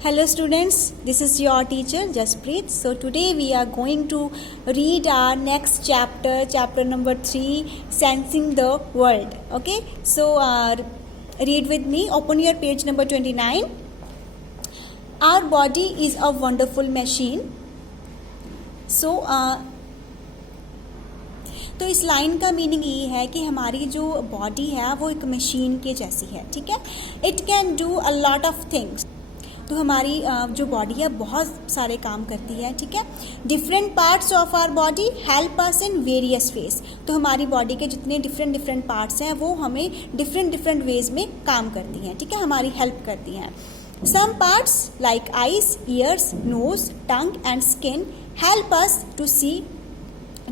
Hello students, this is your teacher Jaspreet. So today we are going to read our next chapter number 3, Sensing the World. Okay, so read with me, open your page number 29. Our body is a wonderful machine. So तो इस line का meaning ये है कि हमारी जो body है वो एक मशीन के जैसी है, ठीक है. It can do a lot of things. तो हमारी जो बॉडी है बहुत सारे काम करती है, ठीक है. Different parts of our body help us in various ways. तो हमारी बॉडी के जितने डिफरेंट पार्ट्स हैं वो हमें डिफरेंट वेज में काम करती हैं, ठीक है, हमारी हेल्प करती हैं. Some parts like eyes, ears, nose, tongue and skin help us to see,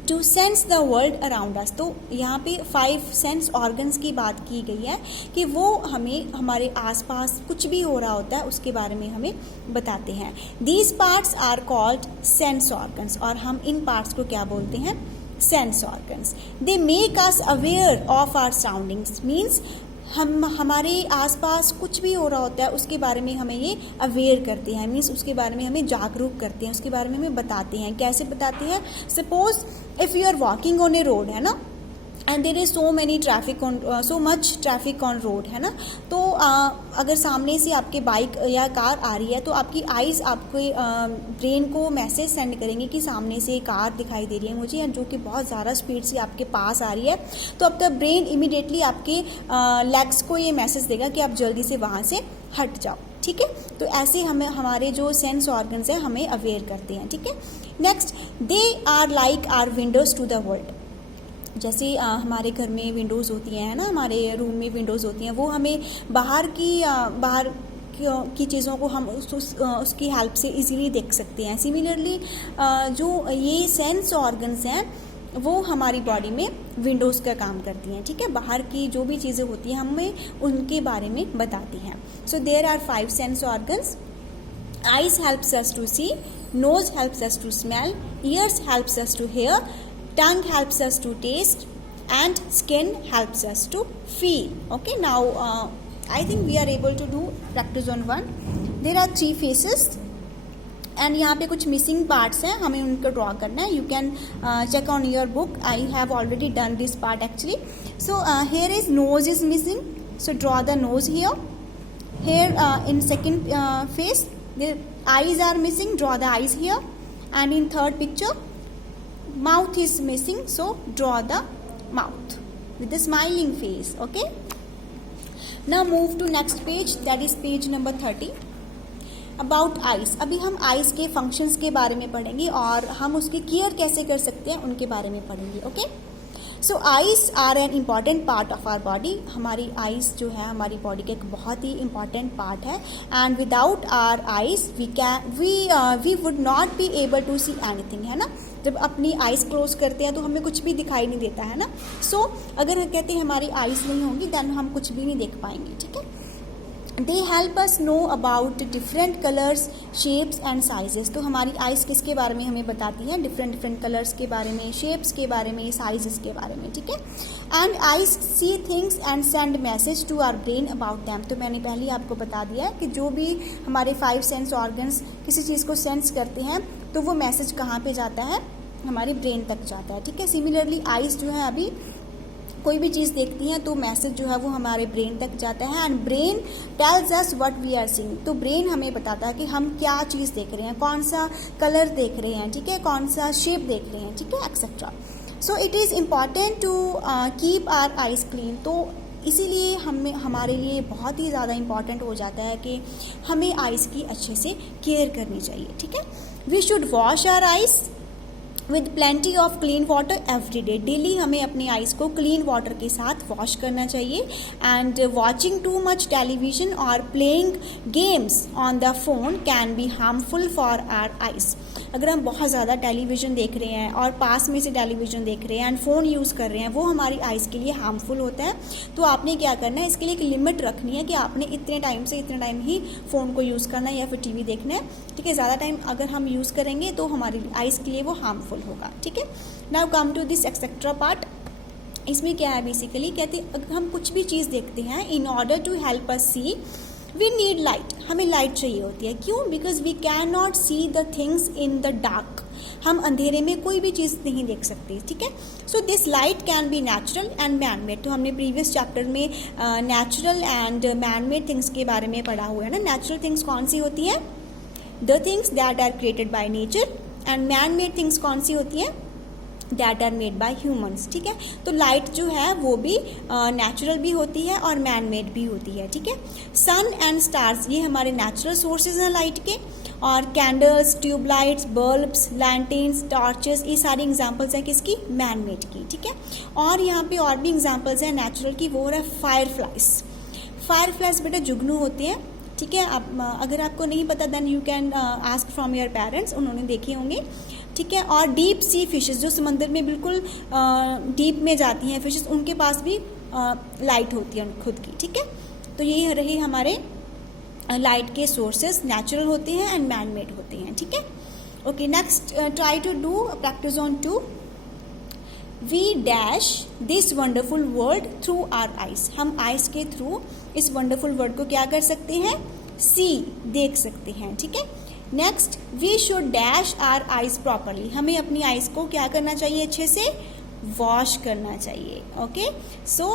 to sense the world around us. तो यहाँ पे 5 सेंस ऑर्गन्स की बात की गई है कि वो हमें हमारे आसपास कुछ भी हो रहा होता है उसके बारे में हमें बताते हैं. These parts are called sense organs. और हम इन पार्ट्स को क्या बोलते हैं? Sense organs. They make us aware of our surroundings. Means हम हमारे आसपास कुछ भी हो रहा होता है उसके बारे में हमें ये अवेयर करते हैं. मीन्स उसके बारे में हमें जागरूक करते हैं, उसके बारे में हमें बताते हैं. कैसे बताते हैं? Suppose if you are walking on a road, है ना, and there is so much traffic on road, है ना. तो अगर सामने से आपके बाइक या कार आ रही है तो आपकी आइज़ आपके ब्रेन को मैसेज सेंड करेंगे कि सामने से कार दिखाई दे रही है मुझे, जो कि बहुत ज़्यादा स्पीड से आपके पास आ रही है. तो अब तक ब्रेन इमीडिएटली आपके लेग्स को ये मैसेज देगा कि आप जल्दी से वहाँ से हट जाओ, ठीक है. तो ऐसे हमें हमारे जो सेंस ऑर्गन्स हैं हमें अवेयर करते हैं, ठीक है. Next, they are like our windows to the world. जैसे हमारे घर में विंडोज़ होती हैं, है ना, हमारे रूम में विंडोज़ होती हैं, वो हमें बाहर की चीज़ों को हम उसकी हेल्प से इजीली देख सकते हैं. सिमिलरली जो ये सेंस ऑर्गन्स हैं वो हमारी बॉडी में विंडोज़ का काम करती हैं, ठीक है. बाहर की जो भी चीज़ें होती हैं हमें उनके बारे में बताती हैं. So there are 5 sense organs. Eyes helps us to see, nose helps us to smell, ears helps us to hear, tongue helps us to taste, and skin helps us to feel. Okay, now I think we are able to do practice on 1. There are 3 faces and यहाँ पे कुछ missing parts हैं, हमें उनको draw करना है. You can check on your book. I have already done this part actually. So here is nose is missing, so draw the nose here. Here in second face the eyes are missing, draw the eyes here. And in third picture mouth is missing, so draw the mouth with the smiling face. Okay, now move to next page, that is page number 30. About eyes. अभी हम eyes के functions के बारे में पढ़ेंगे और हम उसकी केयर कैसे कर सकते हैं उनके बारे में पढ़ेंगे. Okay, so eyes are an important part of our body. हमारी आइज़ जो है हमारी बॉडी का एक बहुत ही इम्पॉर्टेंट पार्ट है. And without our eyes we would not be able to see anything, है ना. जब अपनी आइज़ क्लोज करते हैं तो हमें कुछ भी दिखाई नहीं देता, है ना. सो अगर कहते हैं हमारी आइज़ नहीं होंगी देन हम कुछ भी नहीं देख पाएंगे, ठीक है. They help us know about different colours, shapes and sizes. तो हमारी आइज़ किसके बारे में हमें बताती हैं? डिफरेंट कलर्स के बारे में, शेप्स के बारे में, साइजेस के बारे में, ठीक है. And eyes see things and send message to our brain about them. तो मैंने पहले ही आपको बता दिया है कि जो भी हमारे 5 सेंस ऑर्गन्स किसी चीज़ को सेंस करते हैं तो वो मैसेज कहाँ पे जाता है? हमारी ब्रेन तक जाता है, ठीक है. सिमिलरली आइज़ जो है अभी कोई भी चीज़ देखती हैं तो मैसेज जो है वो हमारे ब्रेन तक जाता है. And brain tells us what we are seeing. तो ब्रेन हमें बताता है कि हम क्या चीज़ देख रहे हैं, कौन सा कलर देख रहे हैं, ठीक है, कौन सा शेप देख रहे हैं, ठीक है, etcetera. So it is important to keep our eyes clean. तो इसीलिए हमारे लिए बहुत ही ज़्यादा इम्पॉर्टेंट हो जाता है कि हमें आइज़ की अच्छे से केयर करनी चाहिए, ठीक है. We should wash our eyes with plenty of clean water every day. Daily हमें अपनी आइज़ को क्लीन वाटर के साथ वॉश करना चाहिए. And watching too much television और playing games on the phone can be harmful for our eyes. अगर हम बहुत ज़्यादा टेलीविज़न देख रहे हैं और पास में से टेलीविज़न देख रहे हैं एंड फ़ोन यूज़ कर रहे हैं, वो हमारी आइज़ के लिए हार्मफुल होता है. तो आपने क्या करना है, इसके लिए एक लिमिट रखनी है कि आपने इतने टाइम से इतने टाइम ही फ़ोन को यूज़ करना है या फिर टीवी देखना है, ठीक है. ज़्यादा टाइम अगर हम यूज़ करेंगे तो हमारी आइज़ के लिए वो हार्मफुल होगा, ठीक है. Now come to this etcetera part. इसमें क्या है बेसिकली, कहते हैं अगर हम कुछ भी चीज़ देखते हैं in order to help us see we need light, हमें लाइट चाहिए होती है। क्यों? Because we can not see the things in the dark, हम अंधेरे में कोई भी चीज़ नहीं देख सकते, ठीक है। So this light can be natural and man made. तो हमने प्रीवियस चैप्टर में natural and man made things के बारे में पढ़ा हुआ है ना। नेचुरल थिंग्स कौन सी होती हैं? The things that are created by nature, and man made things कौन सी होती हैं? That are made by humans, ठीक है। तो लाइट जो है वो भी नेचुरल भी होती है और मैन मेड भी होती है, ठीक है। सन एंड स्टार्स ये हमारे नेचुरल सोर्सेज हैं लाइट के, और कैंडल्स, ट्यूबलाइट्स, बल्ब्स, लैंटेन्स, टॉर्चेस, ये सारी एग्जांपल्स हैं किसकी? मैन मेड की, ठीक है। और यहाँ पे और भी एग्जांपल्स हैं नेचुरल की, वो है फायर फ्लाइज। फायर फ्लाइज बेटा जुगनू होते हैं, ठीक है। आप अगर आपको नहीं पता then you can ask from your parents, उन्होंने देखे होंगे, ठीक है। और डीप सी फिशेस, जो समंदर में बिल्कुल डीप में जाती हैं फिशेस, उनके पास भी लाइट होती है खुद की, ठीक है। तो यही रहे हमारे लाइट के सोर्सेस, नेचुरल होते हैं एंड मैन मेड होते हैं, ठीक है। Okay, next try to do practice on 2। We dash this wonderful world through our eyes. हम आइज के थ्रू इस वंडरफुल वर्ल्ड को क्या कर सकते हैं? सी, देख सकते हैं, ठीक है। Next, we should dash our eyes properly. हमें अपनी आइज को क्या करना चाहिए? अच्छे से वॉश करना चाहिए। Okay, so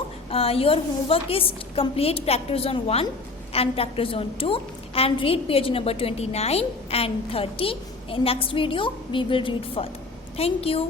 your homework is complete practice on 1 and practice on 2 and read page number 29 and 30. In next video we will read further. Thank you.